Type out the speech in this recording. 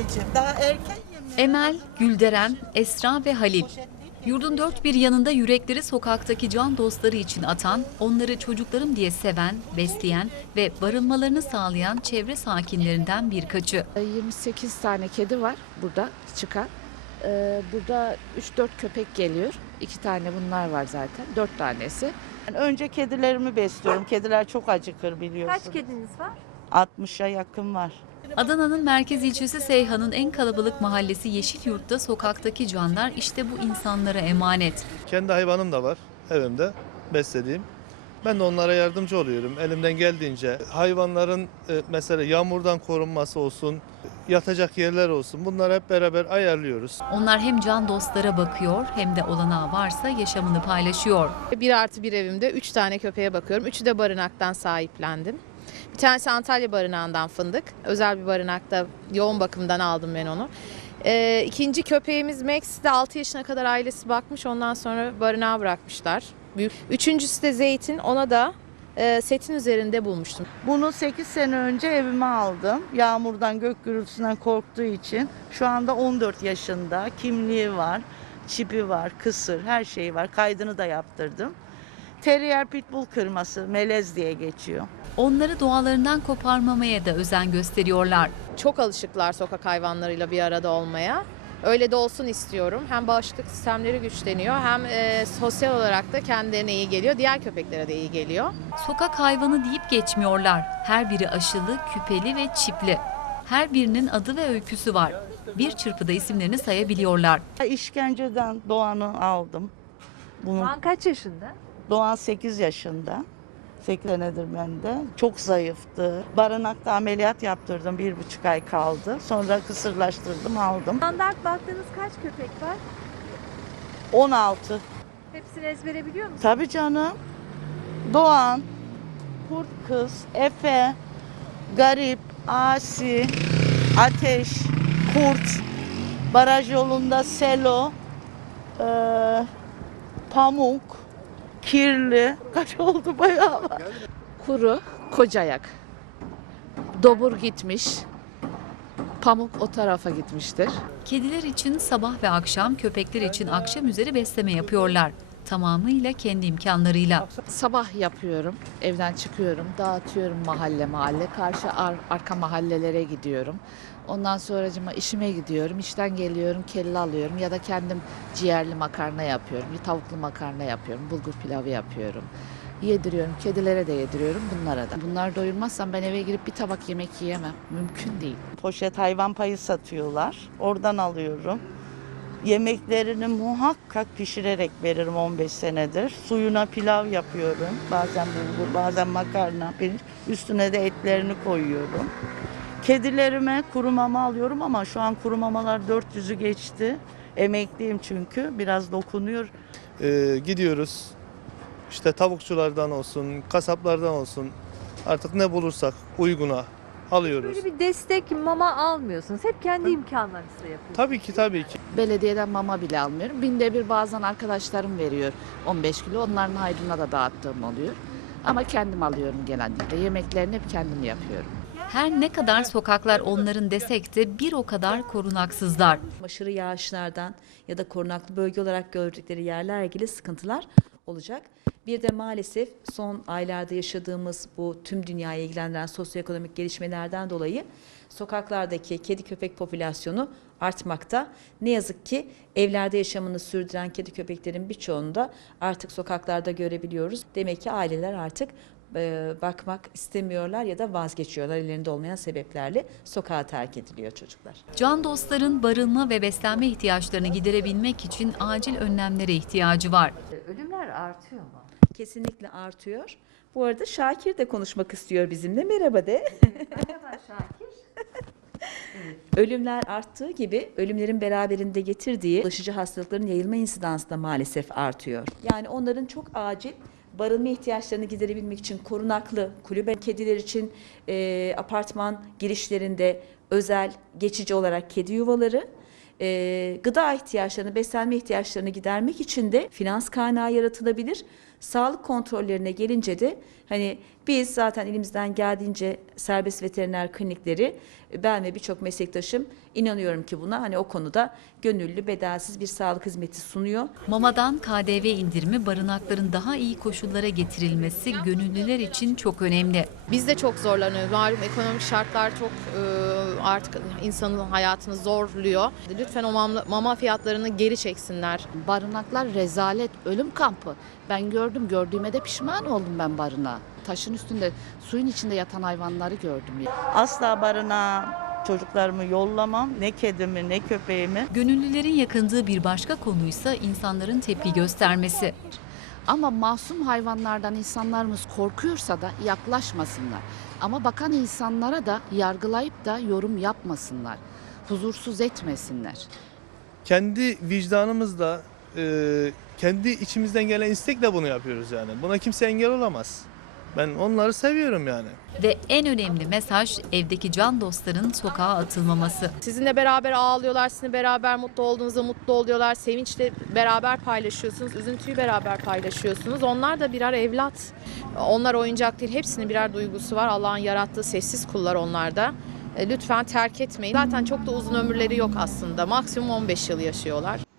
yemeyeceğim. Daha erken yemeyeceğim. Emel, Gülderen, başı. Esra ve Halil. Yurdun dört bir yanında yürekleri sokaktaki can dostları için atan, onları çocuklarım diye seven, besleyen ve barınmalarını sağlayan çevre sakinlerinden birkaçı. 28 tane kedi var burada çıkan. Burada 3-4 köpek geliyor. 2 tane bunlar var zaten. 4 tanesi. Yani önce kedilerimi besliyorum. Kediler çok acıkır biliyorsunuz. Kaç kediniz var? 60'a yakın var. Adana'nın merkez ilçesi Seyhan'ın en kalabalık mahallesi Yeşil Yurt'ta sokaktaki canlar işte bu insanlara emanet. Kendi hayvanım da var evimde beslediğim. Ben de onlara yardımcı oluyorum elimden geldiğince. Hayvanların mesela yağmurdan korunması olsun, yatacak yerler olsun bunları hep beraber ayarlıyoruz. Onlar hem can dostlara bakıyor hem de olanağı varsa yaşamını paylaşıyor. Bir artı bir evimde üç tane köpeğe bakıyorum. Üçü de barınaktan sahiplendim. Bir tanesi Antalya barınağından fındık. Özel bir barınakta yoğun bakımdan aldım ben onu. E, i̇kinci köpeğimiz Max de 6 yaşına kadar ailesi bakmış. Ondan sonra barınağa bırakmışlar. Büyük. Üçüncüsü de Zeytin. Ona da e, setin üzerinde bulmuştum. Bunu 8 sene önce evime aldım. Yağmurdan, gök gürültüsünden korktuğu için. Şu anda 14 yaşında. Kimliği var, çipi var, kısır, her şeyi var. Kaydını da yaptırdım. Terrier Pitbull kırması, melez diye geçiyor onları doğalarından koparmamaya da özen gösteriyorlar. Çok alışıklar sokak hayvanlarıyla bir arada olmaya. Öyle de olsun istiyorum. Hem bağışıklık sistemleri güçleniyor hem e, sosyal olarak da kendilerine iyi geliyor. Diğer köpeklere de iyi geliyor. Sokak hayvanı deyip geçmiyorlar. Her biri aşılı, küpeli ve çipli. Her birinin adı ve öyküsü var. Bir çırpıda isimlerini sayabiliyorlar. İşkenceden Doğan'ı aldım. Bunu... Doğan kaç yaşında? Doğan 8 yaşında. 8 senedir bende. Çok zayıftı. Barınakta ameliyat yaptırdım. Bir buçuk ay kaldı. Sonra kısırlaştırdım aldım. Standart baktığınız kaç köpek var? 16. Hepsini ezbere biliyor musun? Tabii canım. Doğan, Kurt Kız, Efe, Garip, Asi, Ateş, Kurt, Baraj yolunda Selo, e, ee, Pamuk, kirli. Kaç oldu bayağı var. Kuru, kocayak ayak. Dobur gitmiş. Pamuk o tarafa gitmiştir. Kediler için sabah ve akşam, köpekler için akşam üzeri besleme yapıyorlar tamamıyla kendi imkanlarıyla. Sabah yapıyorum, evden çıkıyorum, dağıtıyorum mahalle mahalle, karşı ar arka mahallelere gidiyorum. Ondan sonra işime gidiyorum, işten geliyorum, kelle alıyorum ya da kendim ciğerli makarna yapıyorum, bir tavuklu makarna yapıyorum, bulgur pilavı yapıyorum. Yediriyorum, kedilere de yediriyorum, bunlara da. Bunlar doyurmazsam ben eve girip bir tabak yemek yiyemem, mümkün değil. Poşet hayvan payı satıyorlar, oradan alıyorum. Yemeklerini muhakkak pişirerek veririm 15 senedir. Suyuna pilav yapıyorum. Bazen bulgur, bazen makarna, pirinç. Üstüne de etlerini koyuyorum. Kedilerime kuru mama alıyorum ama şu an kuru mamalar 400'ü geçti. Emekliyim çünkü. Biraz dokunuyor. Ee, gidiyoruz. İşte tavukçulardan olsun, kasaplardan olsun. Artık ne bulursak uyguna alıyoruz. Böyle bir destek mama almıyorsunuz. Hep kendi imkanlarınızla yapıyorsunuz. Tabii ki tabii ki. Belediyeden mama bile almıyorum. Binde bir bazen arkadaşlarım veriyor 15 kilo. Onların hayrına da dağıttığım oluyor. Ama kendim alıyorum genellikle. Yemeklerini hep kendim yapıyorum. Her ne kadar sokaklar onların desek de bir o kadar korunaksızlar. Aşırı yağışlardan ya da korunaklı bölge olarak gördükleri yerlerle ilgili sıkıntılar olacak. Bir de maalesef son aylarda yaşadığımız bu tüm dünyayı ilgilenen sosyoekonomik gelişmelerden dolayı sokaklardaki kedi köpek popülasyonu artmakta. Ne yazık ki evlerde yaşamını sürdüren kedi köpeklerin birçoğunu da artık sokaklarda görebiliyoruz. Demek ki aileler artık bakmak istemiyorlar ya da vazgeçiyorlar ellerinde olmayan sebeplerle sokağa terk ediliyor çocuklar. Can dostların barınma ve beslenme ihtiyaçlarını Nasıl? giderebilmek için acil önlemlere ihtiyacı var. Ölümler artıyor mu? Kesinlikle artıyor. Bu arada Şakir de konuşmak istiyor bizimle. Merhaba de. Merhaba Şakir? Ölümler arttığı gibi ölümlerin beraberinde getirdiği ulaşıcı hastalıkların yayılma insidansı da maalesef artıyor. Yani onların çok acil barınma ihtiyaçlarını giderebilmek için korunaklı kulübe kediler için e, apartman girişlerinde özel geçici olarak kedi yuvaları, e, gıda ihtiyaçlarını, beslenme ihtiyaçlarını gidermek için de finans kaynağı yaratılabilir. Sağlık kontrollerine gelince de hani biz zaten elimizden geldiğince serbest veteriner klinikleri ben ve birçok meslektaşım inanıyorum ki buna hani o konuda gönüllü bedelsiz bir sağlık hizmeti sunuyor. Mamadan KDV indirimi barınakların daha iyi koşullara getirilmesi de, gönüllüler de, için çok önemli. Biz de çok zorlanıyoruz. Malum ekonomik şartlar çok artık insanın hayatını zorluyor. Lütfen o mama fiyatlarını geri çeksinler. Barınaklar rezalet, ölüm kampı. Ben gördüm gördüm. Gördüğüme de pişman oldum ben barına. Taşın üstünde suyun içinde yatan hayvanları gördüm. Asla barına çocuklarımı yollamam. Ne kedimi ne köpeğimi. Gönüllülerin yakındığı bir başka konuysa insanların tepki göstermesi. Ama masum hayvanlardan insanlarımız korkuyorsa da yaklaşmasınlar. Ama bakan insanlara da yargılayıp da yorum yapmasınlar. Huzursuz etmesinler. Kendi vicdanımızla e, ee kendi içimizden gelen istekle bunu yapıyoruz yani. Buna kimse engel olamaz. Ben onları seviyorum yani. Ve en önemli mesaj evdeki can dostların sokağa atılmaması. Sizinle beraber ağlıyorlar, sizinle beraber mutlu olduğunuzda mutlu oluyorlar. Sevinçle beraber paylaşıyorsunuz, üzüntüyü beraber paylaşıyorsunuz. Onlar da birer evlat. Onlar oyuncak değil, hepsinin birer duygusu var. Allah'ın yarattığı sessiz kullar onlar da. Lütfen terk etmeyin. Zaten çok da uzun ömürleri yok aslında. Maksimum 15 yıl yaşıyorlar.